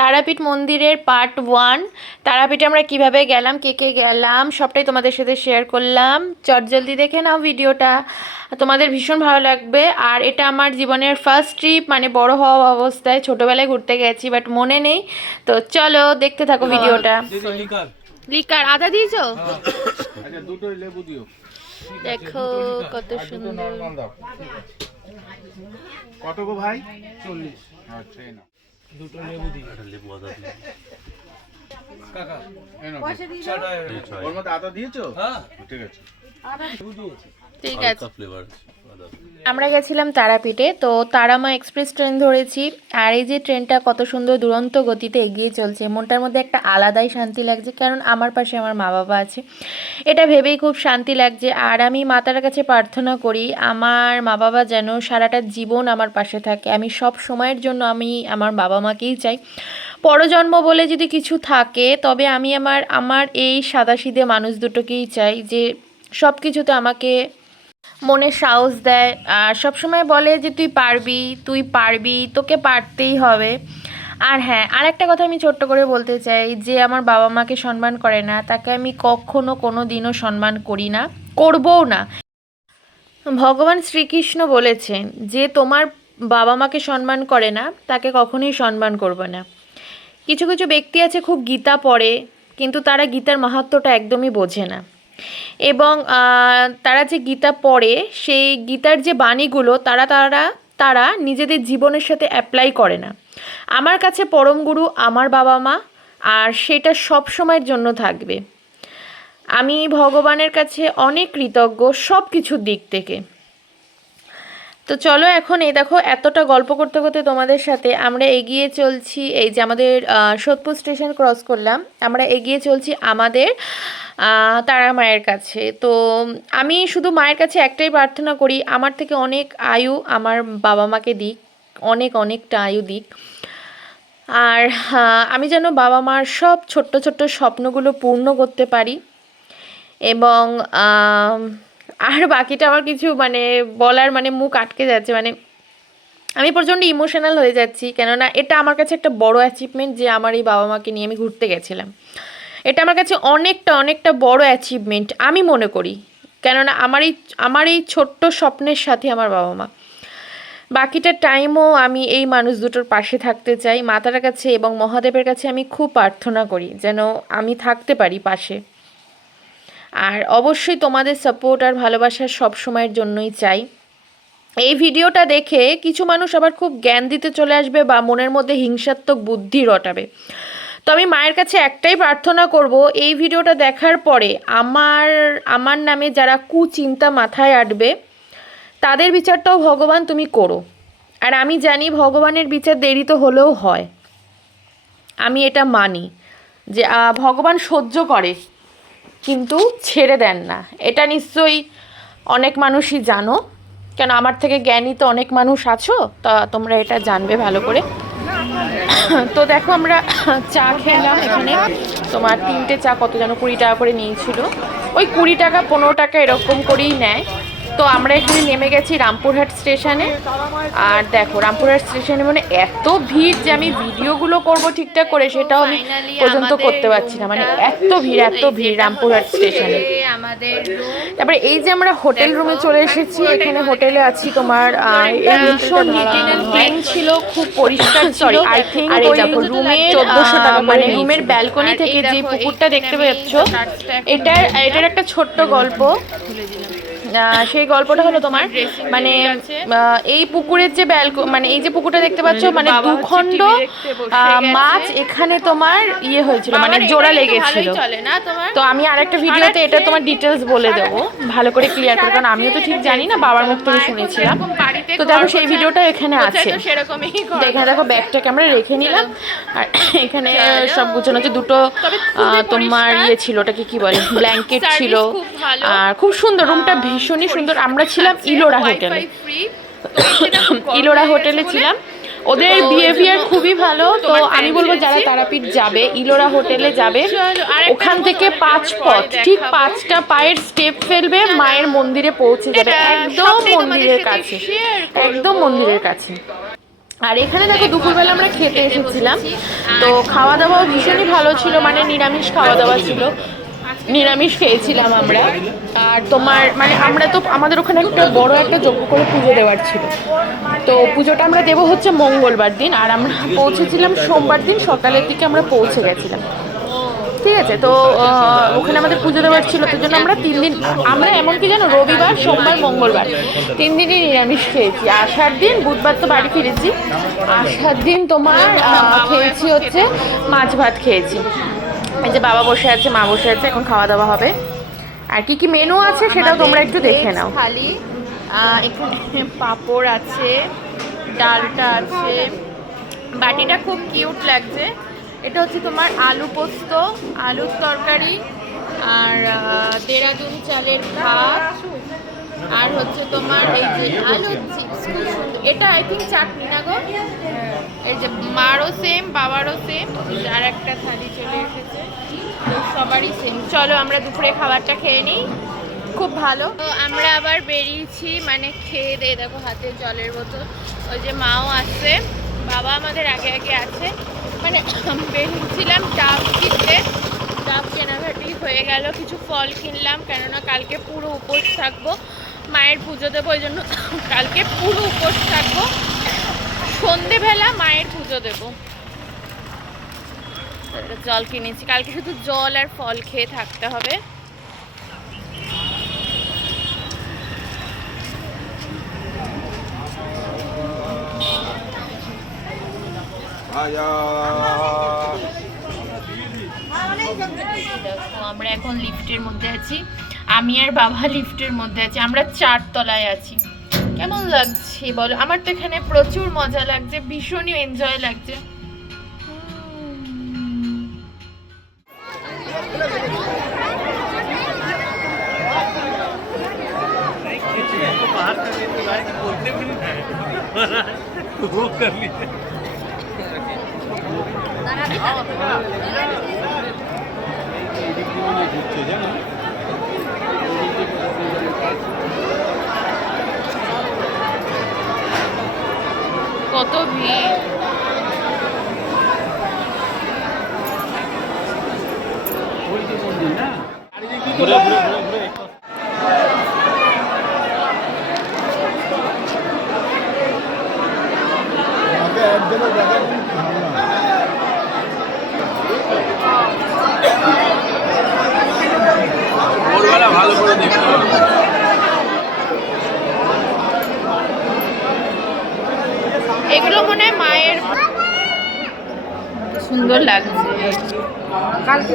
তারাপীঠ মন্দিরের পার্ট 1। তারাপীঠে আমরা কিভাবে গেলাম, কে কে গেলাম, সবটাই তোমাদের সাথে শেয়ার করলাম। চটজলদি দেখে নাও ভিডিওটা, তোমাদের ভীষণ ভালো লাগবে। আর এটা আমার জীবনের ফার্স্ট ট্রিপ, মানে বড় হওয়া অবস্থায়। ছোটবেলায় ঘুরতে গেছি বাট মনে নেই। তো চলো দেখতে থাকো ভিডিওটা। লিকার আদা দিয়েছো? আচ্ছা দুটোই লেবু দিও। দেখো কত সুন্দর। কত গো ভাই? 40। আচ্ছা এই নাও। দুটো লেবু দিই। একটা লেবু আদা দিই। কাকা এই নাও। পয়সা দিয়ে দাও। ওর মধ্যে আদা দিয়েছো? হ্যাঁ ঠিক আছে। আদা লেবু দিয়েছি। ঠিক আছে, হালকা ফ্লেভার আছে আদা। আমরা গেছিলাম তারাপীঠে। তো তারামা এক্সপ্রেস ট্রেন ধরেছি। আর এই যে ট্রেনটা কত সুন্দর দুরন্ত গতিতে এগিয়ে চলছে, মনটার মধ্যে একটা আলাদাই শান্তি লাগছে, কারণ আমার পাশে আমার মা বাবা আছে। এটা ভেবেই খুব শান্তি লাগছে। আর আমি মাতার কাছে প্রার্থনা করি আমার মা বাবা যেন সারাটা জীবন আমার পাশে থাকে। আমি সব সময়ের জন্য আমি আমার বাবা মাকেই চাই। পরজন্ম বলে যদি কিছু থাকে, তবে আমি আমার এই সাদাসিধে মানুষ দুটোকেই চাই, যে সব কিছুতে আমাকে মনে সাহস দেয়। আর সবসময় বলে যে তুই পারবি, তুই পারবি, তোকে পারতেই হবে। আর হ্যাঁ, আরেকটা কথা আমি ছোট্ট করে বলতে চাই, যে আমার বাবা মাকে সম্মান করে না, তাকে আমি কখনো কোনো দিনও সম্মান করি না, করবও না। ভগবান শ্রীকৃষ্ণ বলেছেন যে তোমার বাবা মাকে সম্মান করে না, তাকে কখনোই সম্মান করবে না। কিছু কিছু ব্যক্তি আছে খুব গীতা পড়ে, কিন্তু তারা গীতার মাহাত্ম্যটা একদমই বোঝে না। এবং তারা যে গীতা পড়ে, সেই গীতার যে বাণীগুলো তারা তারা তারা নিজেদের জীবনের সাথে অ্যাপ্লাই করে না। আমার কাছে পরম গুরু আমার বাবা মা, আর সেটা সব সময়ের জন্য থাকবে। আমি ভগবানের কাছে অনেক কৃতজ্ঞ সব কিছুর দিক থেকে। তো চলো এখন এই দেখো, এতটা গল্প করতে করতে তোমাদের সাথে আমরা এগিয়ে চলছি। এই যে আমাদের সোদপুর স্টেশন ক্রস করলাম, আমরা এগিয়ে চলছি আমাদের তারা মায়ের কাছে। তো আমি শুধু মায়ের কাছে একটাই প্রার্থনা করি, আমার থেকে অনেক আয়ু আমার বাবা মাকে দিক, অনেকটা আয়ু দিক। আর আমি যেন বাবা মার সব ছোট্ট ছোট্ট স্বপ্নগুলো পূর্ণ করতে পারি। এবং আর বাকিটা আমার কিছু মানে বলার মানে মুখ আটকে যাচ্ছে, মানে আমি প্রচণ্ড ইমোশনাল হয়ে যাচ্ছি, কেননা এটা আমার কাছে একটা বড় অ্যাচিভমেন্ট যে আমার এই বাবা মাকে নিয়ে আমি ঘুরতে গেছিলাম। এটা আমার কাছে অনেকটা বড় অ্যাচিভমেন্ট আমি মনে করি, কেননা আমার এই ছোট্ট স্বপ্নের সাথে আমার বাবা মা। বাকিটা টাইমও আমি এই মানুষ দুটোর পাশে থাকতে চাই। মাতার কাছে এবং মহাদেবের কাছে আমি খুব প্রার্থনা করি যেন আমি থাকতে পারি পাশে। আর অবশ্যই তোমাদের সাপোর্ট আর ভালোবাসা সব সময়ের জন্যই চাই। এই ভিডিওটা দেখে কিছু মানুষ আবার খুব জ্ঞান দিতে চলে আসবে বা মনের মধ্যে হিংসাত্মক বুদ্ধি রটাবে। তো আমি মায়ের কাছে একটাই প্রার্থনা করব, এই ভিডিওটা দেখার পরে আমার নামে যারা কুচিন্তা মাথায় আটবে, তাদের বিচারটাও ভগবান তুমি করো। আর আমি জানি ভগবানের বিচার দেরিতে হলেও হয়, আমি এটা মানি যে ভগবান সহ্য করে কিন্তু ছেড়ে দেন না। এটা নিশ্চয়ই অনেক মানুষই জানো, কেন আমার থেকে জ্ঞানী তো অনেক মানুষ আছো, তা তোমরা এটা জানবে ভালো করে। তো দেখো আমরা চা খেলাম এখানে, তোমার 3টে চা কত যেন 20 টাকা করে নিয়েছিল, ওই 20 টাকা 15 টাকা এরকম করেই নেয়। তো আমরা এখানে নেমে গেছি রামপুরহাট স্টেশনে। আর দেখো রামপুরহাট স্টেশনে মানে এত ভিড় যে আমি ভিডিওগুলো করব ঠিকঠাক করে সেটাও আমি পর্যন্ত করতে পারছি না, মানে এত ভিড় রামপুরহাট স্টেশনে। তারপরে এই যে আমরা হোটেল রুমে চলে এসেছি, এখানে হোটেলে আছি তোমার ভীষণ নিটিং এন্ড ক্লিন ছিল, খুব পরিষ্কার ছিল। আর এই দেখো রুমের 1400 টাকা মানে রুমের ব্যালকনি থেকে যে পুকুরটা দেখতে পাচ্ছ, এটার একটা ছোট্ট গল্প। সেই গল্পটা হলো তোমার মানে এই পুকুরের যে মানে এই যে পুকুরটা দেখতে পাচ্ছ, মানে 2 খণ্ড মাছ এখানে তোমার ইয়ে হয়েছিল, মানে জোড়া লেগেছিল। তো আমি আরেকটা ভিডিওতে এটা তোমার ডিটেলস বলে দেবো ভালো করে ক্লিয়ার করে, কারণ আমিও তো ঠিক জানি না, বাবার মুখ থেকে শুনেছিলাম। তো দেখো সেই ভিডিওটা এখানে আছে। তো এখানে দেখো ব্যাগটাকে আমরা রেখে নিলাম, আর এখানে সব গুছানো আছে। দুটো তোমার ইয়ে ছিল, ওটাকে কি বলে, ব্ল্যাঙ্কেট ছিল। আর খুব সুন্দর রুমটা, ভীষণই সুন্দর। আমরা ছিলাম ইলোরা হোটেলে ছিলাম। ওদের বিহেভিয়ার খুবই ভালো। তো আমি বলবো যারা তারাপীঠ যাবে, ইলোরা হোটেলে যাবে, ওখান থেকে 5 পথ, ঠিক 5টা পায়ের স্টেপ ফেলবে, মায়ের মন্দিরে পৌঁছে যাবে, একদম মন্দিরের কাছে। আর এখানে দেখো দুপুরবেলা আমরা খেতে এসেছিলাম, তো খাওয়া দাওয়াও ভীষণই ভালো ছিল, মানে নিরামিষ খাওয়া দাওয়া ছিল, নিরামিষ খেয়েছিলাম আমরা। আর তোমার মানে আমরা তো আমাদের ওখানে একটা বড় একটা যজ্ঞ করে পুজো দেওয়ার ছিল, তো পুজোটা আমরা দেবো হচ্ছে মঙ্গলবার দিন, আর আমরা পৌঁছেছিলাম সোমবার দিন সকালের দিকে আমরা পৌঁছে গেছিলাম। ঠিক আছে, তো ওখানে আমাদের পুজো দেওয়ার ছিল, তো জন্য আমরা 3 দিন, আমরা এমনকি জানো রবিবার সোমবার মঙ্গলবার 3 দিনই নিরামিষ খেয়েছি। আসার দিন বুধবার তো বাড়ি ফিরেছি, আসার দিন তোমার খেয়েছি হচ্ছে মাছ ভাত খেয়েছি। এই যে বাবা বসে আছে, মা বসে আছে, এখন খাওয়া দাওয়া হবে। আর কি কি মেনু আছে সেটাও তোমরা একটু দেখে নাও। খালি এখানে পাঁপড় আছে, ডালটা আছে, বাটিটা খুব কিউট লাগছে। এটা হচ্ছে তোমার আলু পোস্ত, আলুর তরকারি, আর দেরাদুন চালের ভাত, আর হচ্ছে তোমার এই যে আলু চিপস, খুব সুন্দর। এটা আই থিঙ্ক চাটনি না গো? এই যে মারও সেম, বাবারও সেম, আর একটা থালি চলে এসেছে, তো সবারই সেম। চলো আমরা দুপুরে খাবারটা খেয়ে নিই, খুব ভালো। তো আমরা আবার বেরিয়েছি, মানে খেয়ে দিয়ে দেখো হাতে জলের বোতল, ওই যে মাও আসছে, বাবা আমাদের আগে আগে আছে, মানে বেরিয়েছিলাম ডাব কিনতে, ডাব কেনাকাটি হয়ে গেল, কিছু ফল কিনলাম, কেননা কালকে পুরো উপোস থাকবো, মায়ের পুজো দেবো, ওই জন্য কালকে পুরো উপোস থাকবো, সন্ধেবেলা মায়ের পুজো দেবো। জল কিনেছি, কালকে শুধু জল আর ফল খেয়ে থাকতে হবে। দেখো আমরা এখন লিফটের মধ্যে আছি, আমি আর বাবা লিফটের মধ্যে আছি, আমরা 4 তলায় আছি। কেমন লাগছে বলো? আমার তো এখানে প্রচুর মজা লাগছে, ভীষণই এনজয় লাগছে। बाहर का दिन तो गाड़ी बोलते भी नहीं है वो कर लिए কত ভিড়! घुरे घुरे घुरे घुरे ভোরবেলা ভালো করে দেখতে হবে। এগুলো মনে হয় মায়ের, সুন্দর লাগছে। কালকে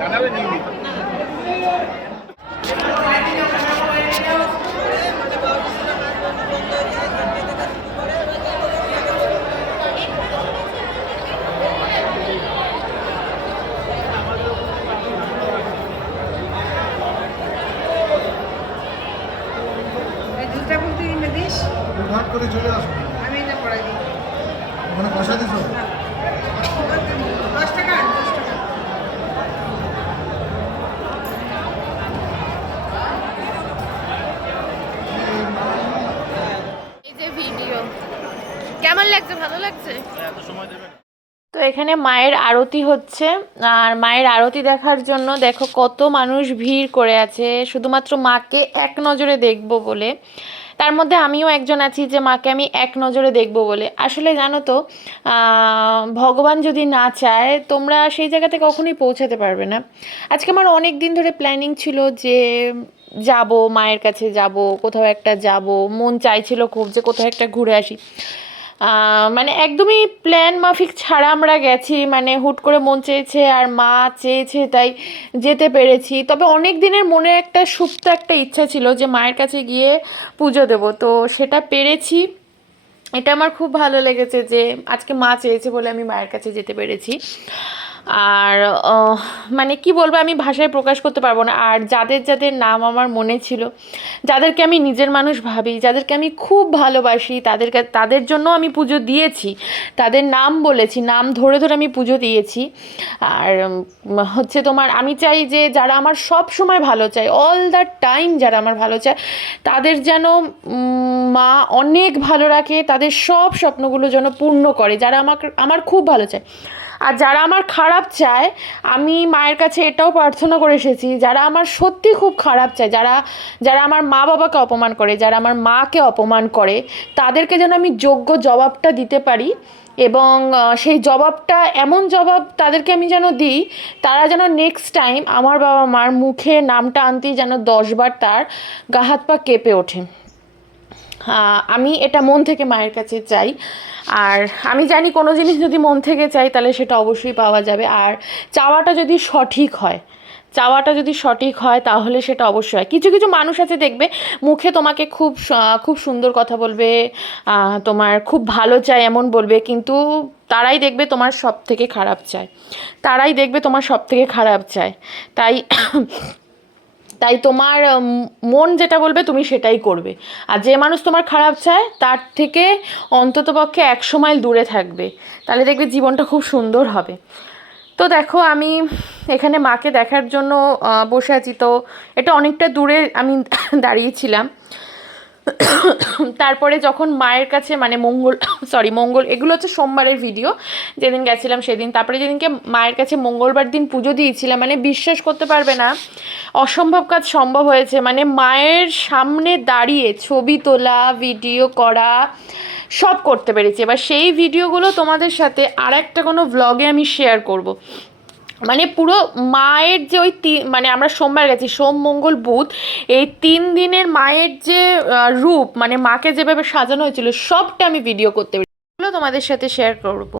জানাবে নিয়মিত। ভাগ করে চলে আসো, আমি এটা পড়াই দিই। ওখানে পয়সা দিছো? 10 টাকা 10 টাকা। এই যে ভিডিও কেমন লাগছে? ভালো লাগছে? এত সময় দেবে না তো এখানে মায়ের আরতি হচ্ছে, আর মায়ের আরতি দেখার জন্য দেখো কত মানুষ ভিড় করে আছে শুধুমাত্র মাকে এক নজরে দেখবো বলে। তার মধ্যে আমিও একজন আছি যে মাকে আমি এক নজরে দেখবো বলে। আসলে জানো তো, ভগবান যদি না চায় তোমরা সেই জায়গাতে কখনোই পৌঁছাতে পারবে না। আজকে আমার অনেক দিন ধরে প্ল্যানিং ছিল যে যাব, মায়ের কাছে যাব, কোথাও একটা যাব, মন চাইছিল খুব যে কোথাও একটা ঘুরে আসি। মানে একদমই প্ল্যান মাফিক ছাড়া আমরা গেছি, মানে হুট করে মন চেয়েছে আর মা চেয়েছে তাই যেতে পেরেছি। তবে অনেক দিনের মনে একটা সুপ্ত একটা ইচ্ছা ছিল যে মায়ের কাছে গিয়ে পুজো দেব, তো সেটা পেরেছি। এটা আমার খুব ভালো লেগেছে যে আজকে মা চেয়েছে বলে আমি মায়ের কাছে যেতে পেরেছি। আর মানে কি বলবো, আমি ভাষায় প্রকাশ করতে পারবো না। আর যাদের যাদের নাম আমার মনে ছিল, যাদেরকে আমি নিজের মানুষ ভাবি, যাদেরকে আমি খুব ভালোবাসি, তাদের জন্য আমি পুজো দিয়েছি, তাদের নাম বলেছি, নাম ধরে ধরে আমি পুজো দিয়েছি। আর হচ্ছে তোমার, আমি চাই যে যারা আমার সব সময় ভালো চায়, অল দ্য টাইম যারা আমার ভালো চায়, তাদের যেন মা অনেক ভালো রাখে, তাদের সব স্বপ্নগুলো যেন পূর্ণ করে, যারা আমার খুব ভালো চায়। আর যারা আমার খারাপ চায়, আমি মায়ের কাছে এটাও প্রার্থনা করে এসেছি, যারা আমার সত্যি খুব খারাপ চায়, যারা আমার মা বাবাকে অপমান করে, যারা আমার মাকে অপমান করে, তাদেরকে যেন আমি যোগ্য জবাবটা দিতে পারি। এবং সেই জবাবটা, এমন জবাব তাদেরকে আমি যেন দিই, তারা যেন নেক্সট টাইম আমার বাবা মার মুখে নামটা আনতেই যেন 10বার তার গা হাত পা কেঁপে ওঠে। আমি এটা মন থেকে মায়ের কাছে চাই। আর আমি জানি কোনো জিনিস যদি মন থেকে চাই তাহলে সেটা অবশ্যই পাওয়া যাবে। আর চাওয়াটা যদি সঠিক হয় তাহলে সেটা অবশ্যই হয়। কিছু কিছু মানুষ আছে দেখবে, মুখে তোমাকে খুব সুন্দর কথা বলবে, তোমার খুব ভালো চায় এমন বলবে, কিন্তু তারাই দেখবে তোমার সব থেকে খারাপ চায়। তাই তোমার মন যেটা বলবে তুমি সেটাই করবে। আর যে মানুষ তোমার খারাপ চায় তার থেকে অন্ততপক্ষে 100 মাইল দূরে থাকবে, তাহলে দেখবে জীবনটা খুব সুন্দর হবে। তো দেখো, আমি এখানে মাকে দেখার জন্য বসে আছি। তো এটা অনেকটা দূরে আমি দাঁড়িয়েছিলাম। তারপরে যখন মায়ের কাছে মানে মঙ্গল, এগুলো হচ্ছে সোমবারের ভিডিও, যেদিন গেছিলাম সেদিন। তারপরে যেদিনকে মায়ের কাছে মঙ্গলবার দিন পুজো দিয়েছিলাম, মানে বিশ্বাস করতে পারবে না, অসম্ভব কাজ সম্ভব হয়েছে। মানে মায়ের সামনে দাঁড়িয়ে ছবি তোলা, ভিডিও করা, সব করতে পেরেছি। এবার সেই ভিডিওগুলো তোমাদের সাথে আর একটা কোনো ভ্লগে আমি শেয়ার করব। মানে পুরো মায়ের যে মানে আমরা সোমবার গেছি, সোম মঙ্গল বুধ, এই 3 দিনের মায়ের যে রূপ, মানে মাকে যেভাবে সাজানো হয়েছিল, সবটা আমি ভিডিও করতে পেরেছি, এগুলো তোমাদের সাথে শেয়ার করব।